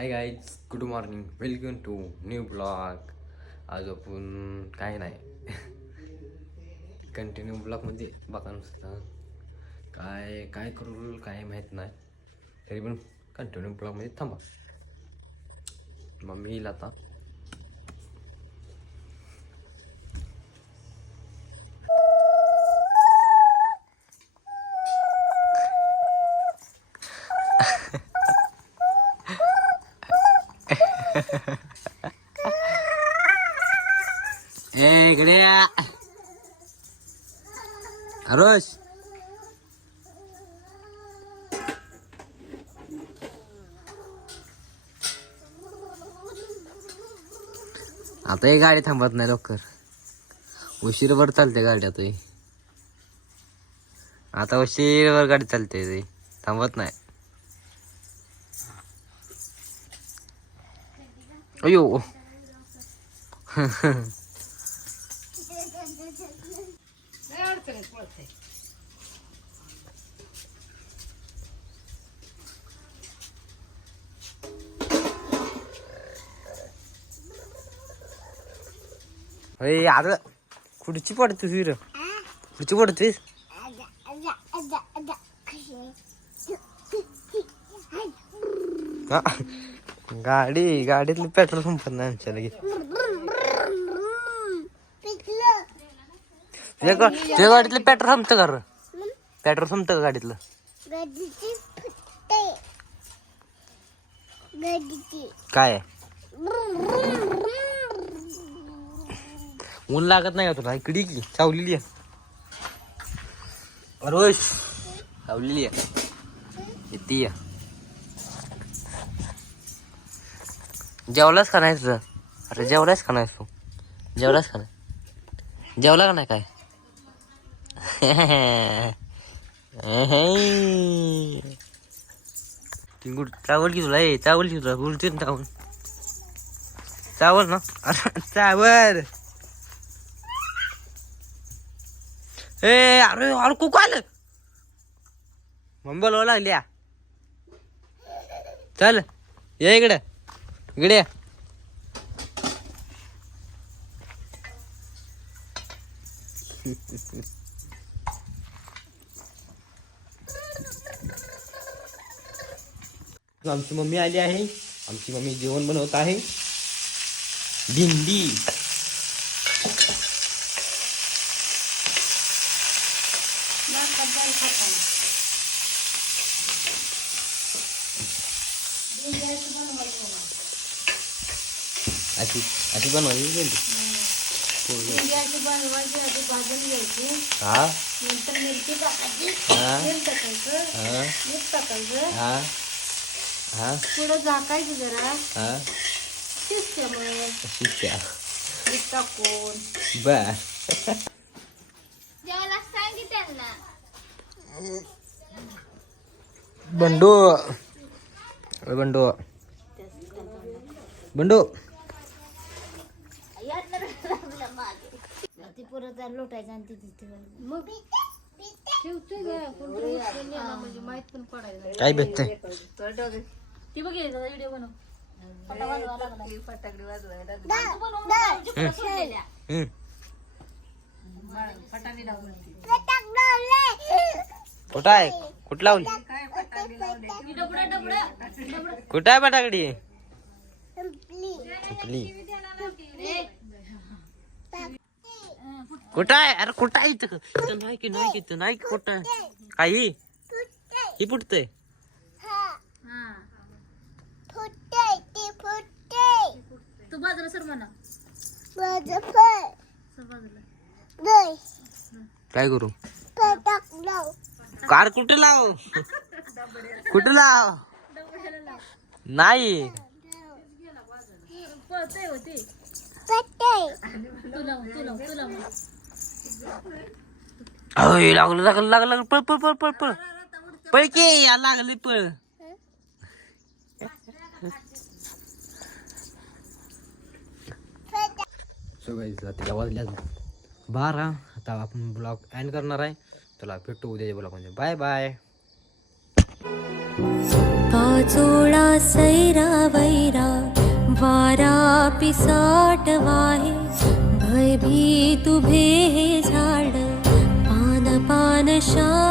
High guys, good morning, welcome to new blog. आज आपण काय नाही कंटिन्यू ब्लॉगमध्ये बघा नुसतं काय काय करू काय माहीत नाही, तरी पण कंटिन्यू ब्लॉगमध्ये थांबा. मग मी येईल आता. ए गड्या रोज आता ही गाडी थांबत नाही लवकर, उशीरभर चालते गाडी. आता उशीरभर गाडी चालते, थांबत नाही. अयो अरे खुर्ची पडतोस विर, खुर्ची पडतोस. गाडीतलं पेट्रोल संपत नाही आमच्या लगे. तुझ्या गाडीतलं पेट्रोल संपतं का? पेट्रोल संपतं का गाडीतलं? काय ऊन लागत नाही का तुला? इकडे की सावलेली आहे रोज, सावलेली आहे येते. जेवलास का नाही तुझं? अरे जेवलास का नाही तू? जेवलास का नाही? जेवला का नाही काय? चावल की तुला? चावल की तुला? बोलते ना चावल, चावल ना. अरे चावल. अरे अरे कुक आलं, मम्मी बोलवा लागली. चल ये इकडे, इकडे. आमची मम्मी आली आहे. आमची मम्मी जेवण बनवत आहे. भेंडी, अशी अशी बनवायची भेंडी. भाजून घ्यायची, हा नंतर मिरची टाकायची, हा तेल टाकायचं, हा मीठ टाकायचं, हा हा पुढं झाकायची जरा हा शिजल्यामुळे शिट्या. मीठ टाकून. बर जेवायला सांगितलं त्यांना. बंडू, बंडू, बंडू. ती परत लोटायचं आणि तिथे मग म्हणजे माहित पण पडायला काय भेटतंय? ती बघ व्हिडिओ बनव. फटाकडे वाजवायला कुठं आहे? कुठं लावली? कुठं आहे फटाकडी? कुठं आहे? अरे कुठं आहे? इथं नाही की नाही की इथं नाही की कुठं आहे? काही ही फुटतंय. तू बाजूला सर म्हणा. काय करू? कार कुठे लाव? कुठे लाव? नाही पळतय होती. लागलं लागलं लागलं. पळ पळ पळ पळ पळ पळ की या लागले पळ. सो गाईज आता वाजल्या 12. आता आपण ब्लॉग एंड करणार आहे. चला भेटू उद्याच्या ब्लॉग मध्ये. Bye bye. वाचोळा सैरा वैरा वारा पिसाट वाहे भयभीत उभे हे झाड पान पान शान